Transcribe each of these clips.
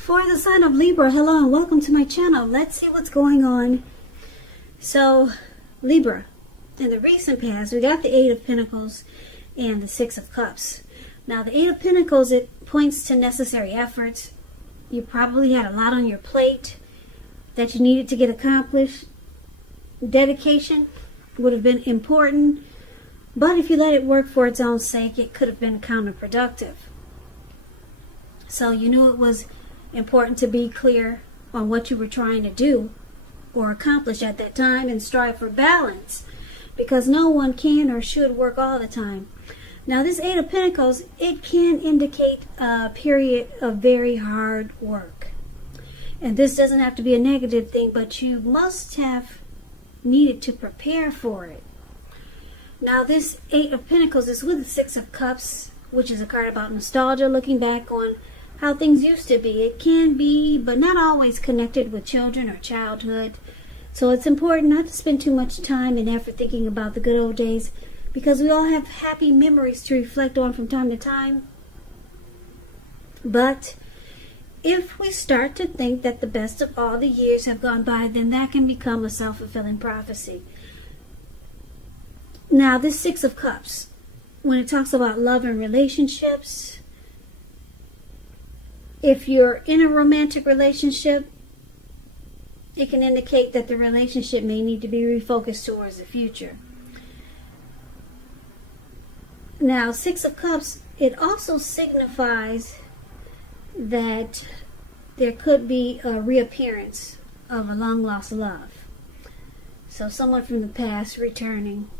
For the sign of Libra, hello and welcome to my channel. Let's see what's going on. So, Libra, in the recent past, we got the Eight of Pentacles and the Six of Cups. Now, the Eight of Pentacles, it points to necessary efforts. You probably had a lot on your plate that you needed to get accomplished. Dedication would have been important, but if you let it work for its own sake, it could have been counterproductive. So you knew it was important to be clear on what you were trying to do or accomplish at that time and strive for balance, because no one can or should work all the time. Now, this Eight of Pentacles, it can indicate a period of very hard work. And this doesn't have to be a negative thing, but you must have needed to prepare for it. Now, this Eight of Pentacles is with the Six of Cups, which is a card about nostalgia, looking back on how things used to be. It can be, but not always, connected with children or childhood. So it's important not to spend too much time and effort thinking about the good old days, because we all have happy memories to reflect on from time to time. But if we start to think that the best of all the years have gone by, then that can become a self-fulfilling prophecy. Now, this Six of Cups, when it talks about love and relationships, if you're in a romantic relationship, it can indicate that the relationship may need to be refocused towards the future. Now, Six of Cups, it also signifies that there could be a reappearance of a long-lost love. So someone from the past returning.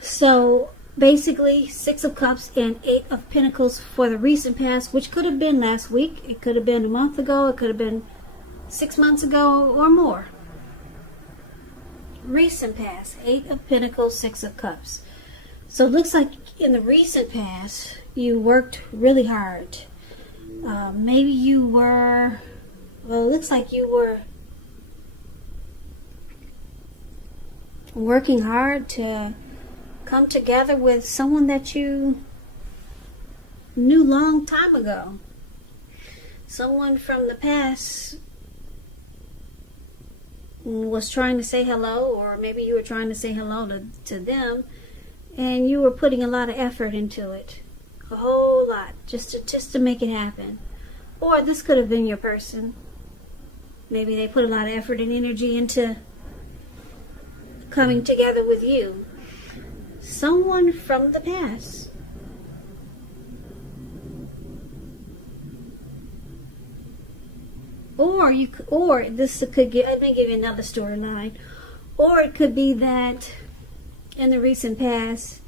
So basically, Six of Cups and Eight of Pentacles for the recent past, which could have been last week, it could have been a month ago, it could have been 6 months ago or more. Recent past, Eight of Pentacles, Six of Cups. So it looks like in the recent past, you worked really hard. Maybe you were, well, it looks like you were working hard to come together with someone that you knew long time ago. Someone from the past was trying to say hello, or maybe you were trying to say hello to them, and you were putting a lot of effort into it. A whole lot, just to make it happen. Or this could have been your person. Maybe they put a lot of effort and energy into coming together with you. Someone from the past. Or this could get, let me give you another storyline. Or it could be that in the recent past,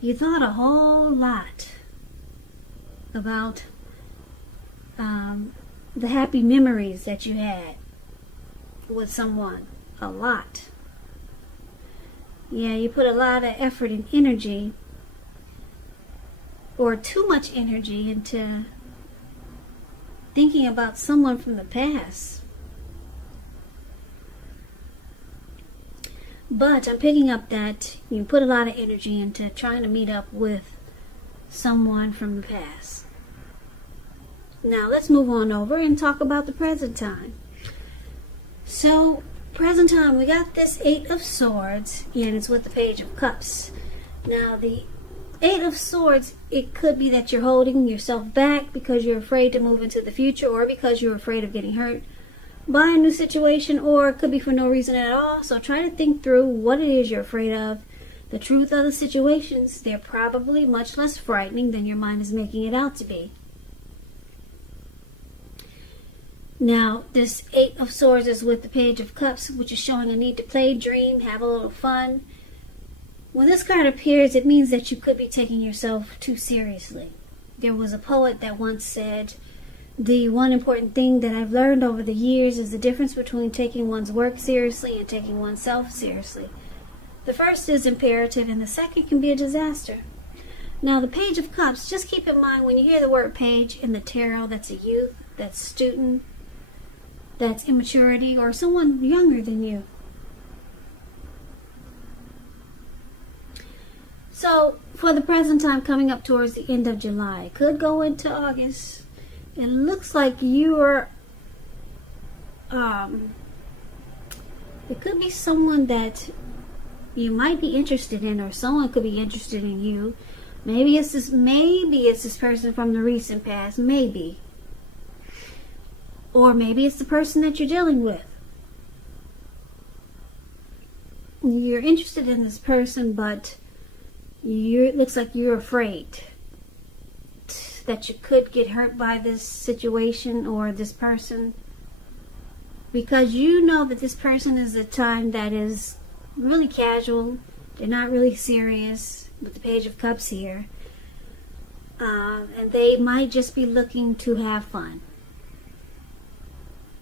you thought a whole lot about the happy memories that you had with someone. A lot. Yeah, you put a lot of effort and energy, or too much energy, into thinking about someone from the past. But I'm picking up that you put a lot of energy into trying to meet up with someone from the past. Now let's move on over and talk about the present time. So, present time, we got this Eight of Swords, and it's with the Page of Cups. Now, the Eight of Swords, it could be that you're holding yourself back because you're afraid to move into the future, or because you're afraid of getting hurt by a new situation, or it could be for no reason at all. So try to think through what it is you're afraid of. The truth of the situations, they're probably much less frightening than your mind is making it out to be. Now, this Eight of Swords is with the Page of Cups, which is showing a need to play, dream, have a little fun. When this card appears, it means that you could be taking yourself too seriously. There was a poet that once said, "The one important thing that I've learned over the years is the difference between taking one's work seriously and taking oneself seriously. The first is imperative, and the second can be a disaster." Now, the Page of Cups, just keep in mind when you hear the word page in the tarot, that's a youth, that's student, that's immaturity, or someone younger than you. So for the present time, coming up towards the end of July, could go into August. It looks like you're, it could be someone that you might be interested in, or someone could be interested in you. Maybe it's this person from the recent past, maybe. Or maybe it's the person that you're dealing with. You're interested in this person, but it looks like you're afraid that you could get hurt by this situation or this person, because you know that this person is a time that is really casual. They're not really serious with the Page of Cups here, and they might just be looking to have fun.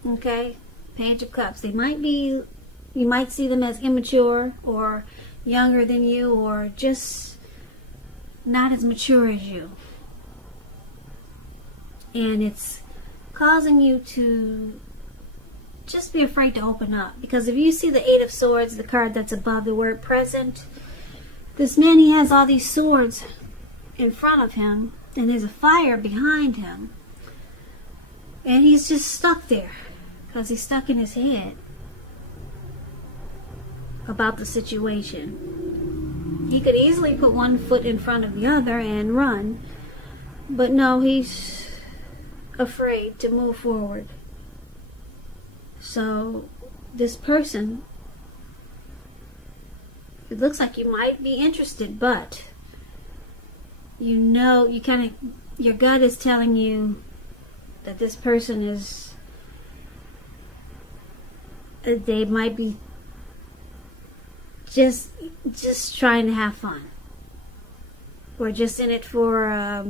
Okay, Page of Cups. They might be, you might see them as immature or younger than you, or just not as mature as you. And it's causing you to just be afraid to open up. Because if you see the Eight of Swords, the card that's above the word present, this man, he has all these swords in front of him, and there's a fire behind him. And he's just stuck there, because he's stuck in his head about the situation. He could easily put one foot in front of the other and run, but no, he's afraid to move forward. So this person, it looks like you might be interested, but you know, you kind of, your gut is telling you that this person is, they might be just trying to have fun, or just in it for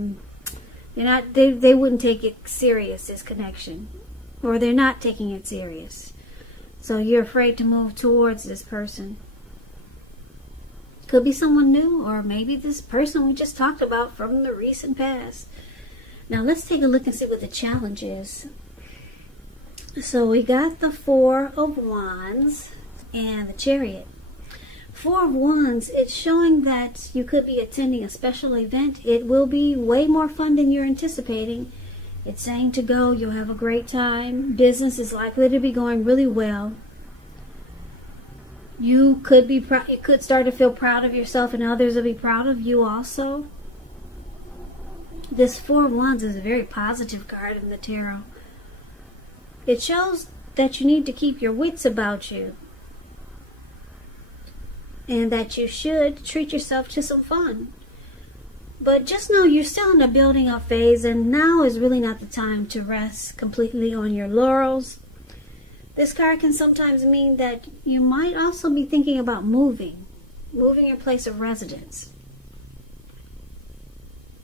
they wouldn't take it serious, this connection, or they're not taking it serious. So you're afraid to move towards this person. Could be someone new, or maybe this person we just talked about from the recent past. Now let's take a look and see what the challenge is. So we got the Four of Wands and the Chariot. Four of Wands, it's showing that you could be attending a special event. It will be way more fun than you're anticipating. It's saying to go, you'll have a great time. Business is likely to be going really well. You could be you could start to feel proud of yourself, and others will be proud of you also. This Four of Wands is a very positive card in the tarot. It shows that you need to keep your wits about you, and that you should treat yourself to some fun. But just know you're still in the building up phase, and now is really not the time to rest completely on your laurels. This card can sometimes mean that you might also be thinking about moving your place of residence.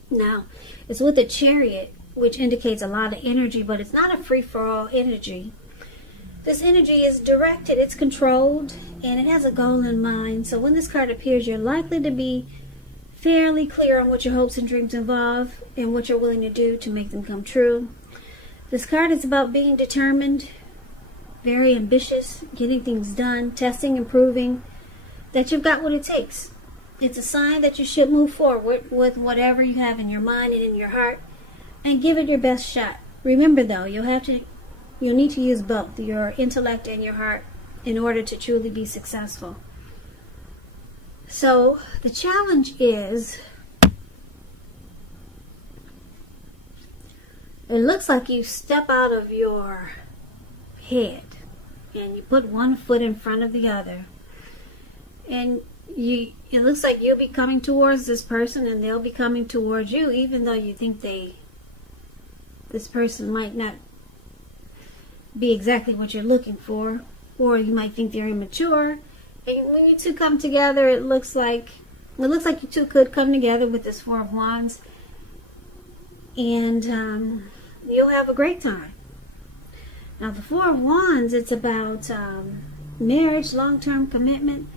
Now, it's with the Chariot, which indicates a lot of energy, but it's not a free-for-all energy. This energy is directed, it's controlled, and it has a goal in mind. So when this card appears, you're likely to be fairly clear on what your hopes and dreams involve and what you're willing to do to make them come true. This card is about being determined, very ambitious, getting things done, testing and proving that you've got what it takes. It's a sign that you should move forward with whatever you have in your mind and in your heart, and give it your best shot. Remember though, you'll need to use both your intellect and your heart in order to truly be successful. So the challenge is, it looks like you step out of your head and you put one foot in front of the other, and it looks like you'll be coming towards this person and they'll be coming towards you, even though you think this person might not be exactly what you're looking for, or you might think they're immature. And when you two come together, it looks like you two could come together with this Four of Wands, and you'll have a great time. Now the Four of Wands, it's about marriage, long-term commitment.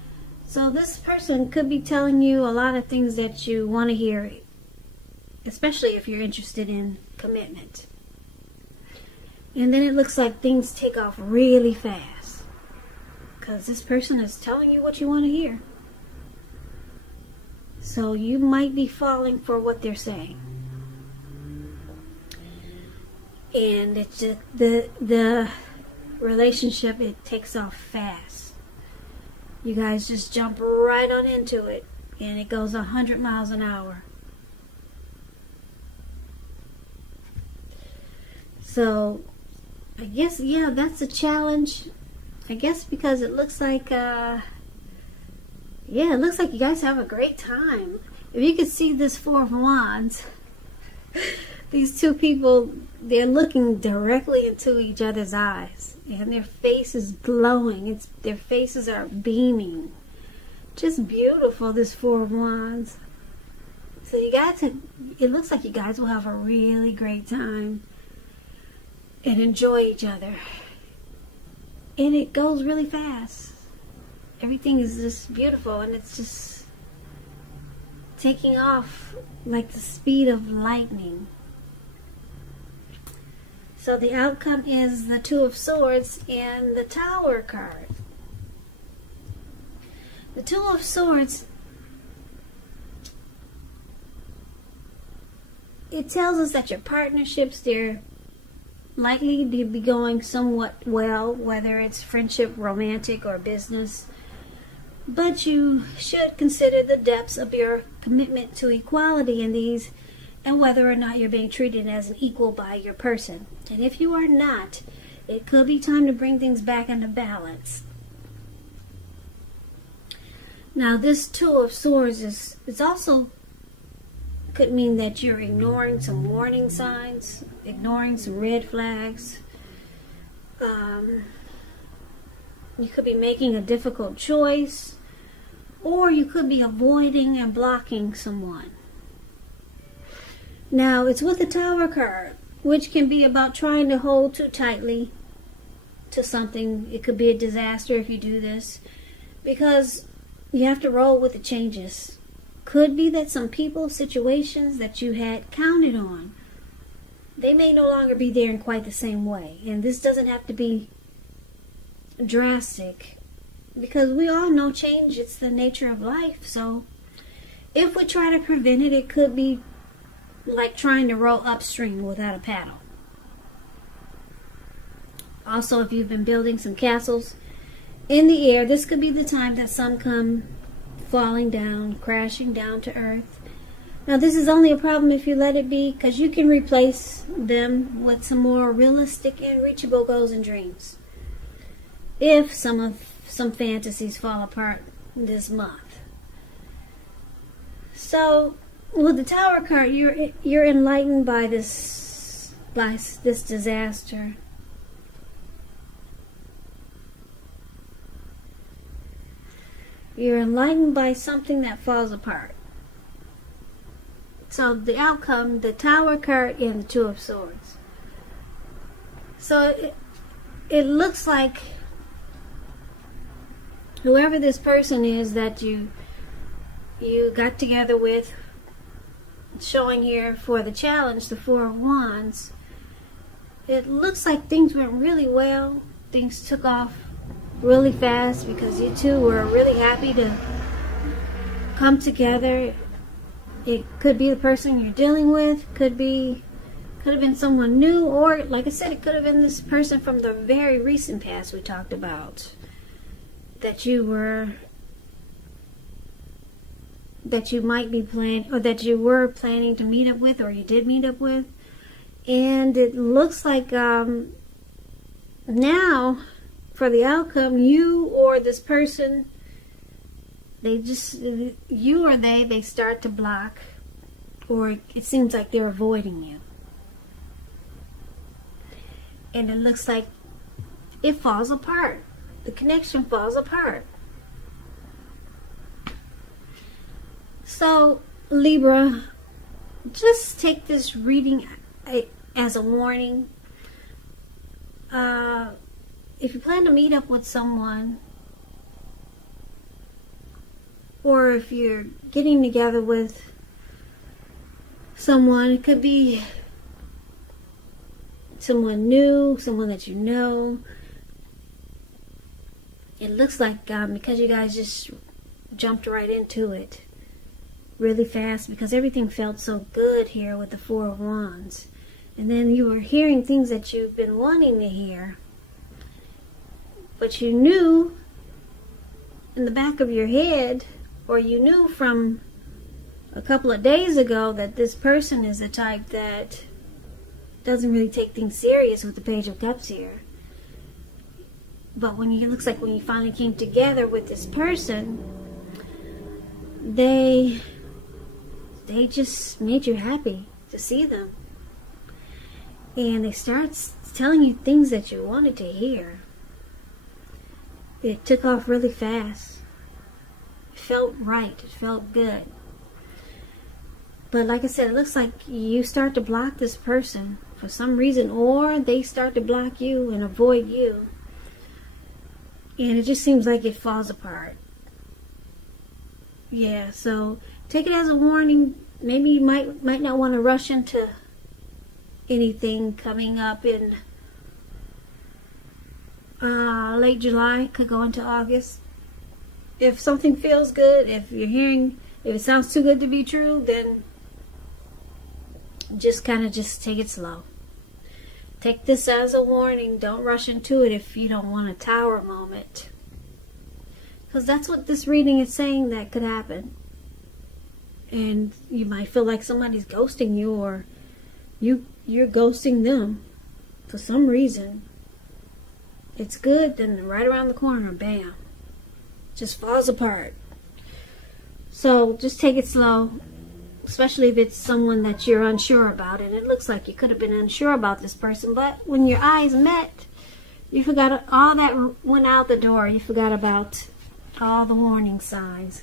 So this person could be telling you a lot of things that you want to hear, especially if you're interested in commitment. And then it looks like things take off really fast, because this person is telling you what you want to hear. So you might be falling for what they're saying. And it's just the relationship, it takes off fast. You guys just jump right on into it, and it goes 100 miles an hour. So I guess, yeah, that's a challenge. I guess because it looks like yeah, it looks like you guys have a great time. If you could see this Four of Wands, these two people, they're looking directly into each other's eyes, and their face is glowing. Their faces are beaming. Just beautiful, this Four of Wands. So you guys, it looks like you guys will have a really great time and enjoy each other. And it goes really fast. Everything is just beautiful, and it's just taking off like the speed of lightning. So the outcome is the Two of Swords and the Tower card. The Two of Swords, it tells us that your partnerships, they're likely to be going somewhat well, whether it's friendship, romantic, or business. But you should consider the depths of your commitment to equality in these, and whether or not you're being treated as an equal by your person. And if you are not, it could be time to bring things back into balance. Now, this Two of Swords is also could mean that you're ignoring some warning signs, ignoring some red flags. You could be making a difficult choice, or you could be avoiding and blocking someone. Now, it's with the Tower card, which can be about trying to hold too tightly to something. It could be a disaster if you do this, because you have to roll with the changes. Could be that some people, situations that you had counted on, they may no longer be there in quite the same way. And this doesn't have to be drastic, because we all know change, it's the nature of life. So if we try to prevent it, it could be like trying to row upstream without a paddle. Also, if you've been building some castles in the air, this could be the time that some come falling down, crashing down to earth. Now, this is only a problem if you let it be, because you can replace them with some more realistic and reachable goals and dreams if some fantasies fall apart this month. So with the Tower card, you're enlightened by this disaster. You're enlightened by something that falls apart. So the outcome, the Tower card and the Two of Swords. So it looks like whoever this person is that you got together with, showing here for the challenge, the Four of Wands, it looks like things went really well. Things took off really fast because you two were really happy to come together. It could be the person you're dealing with, could have been someone new, or like I said, it could have been this person from the very recent past we talked about that you might be planning, or that you were planning to meet up with, or you did meet up with. And it looks like now for the outcome, you or this person, they start to block, or it seems like they're avoiding you. And it looks like it falls apart. The connection falls apart. So, Libra, just take this reading as a warning. If you plan to meet up with someone, or if you're getting together with someone, it could be someone new, someone that you know. It looks like because you guys just jumped right into it, really fast because everything felt so good here with the Four of Wands. And then you were hearing things that you've been wanting to hear. But you knew in the back of your head, or you knew from a couple of days ago, that this person is the type that doesn't really take things serious with the Page of Cups here. But when it looks like when you finally came together with this person, they just made you happy to see them. And they start telling you things that you wanted to hear. It took off really fast. It felt right. It felt good. But like I said, it looks like you start to block this person for some reason, or they start to block you and avoid you. And it just seems like it falls apart. Yeah, so take it as a warning. Maybe you might not want to rush into anything coming up in late July, could go into August. If something feels good, if it sounds too good to be true, then just take it slow. Take this as a warning. Don't rush into it if you don't want a tower moment. Because that's what this reading is saying that could happen. And you might feel like somebody's ghosting you, or you're ghosting them for some reason. It's good, then right around the corner, bam, just falls apart. So just take it slow, especially if it's someone that you're unsure about. And it looks like you could have been unsure about this person, but when your eyes met, you forgot all that went out the door. You forgot about all the warning signs.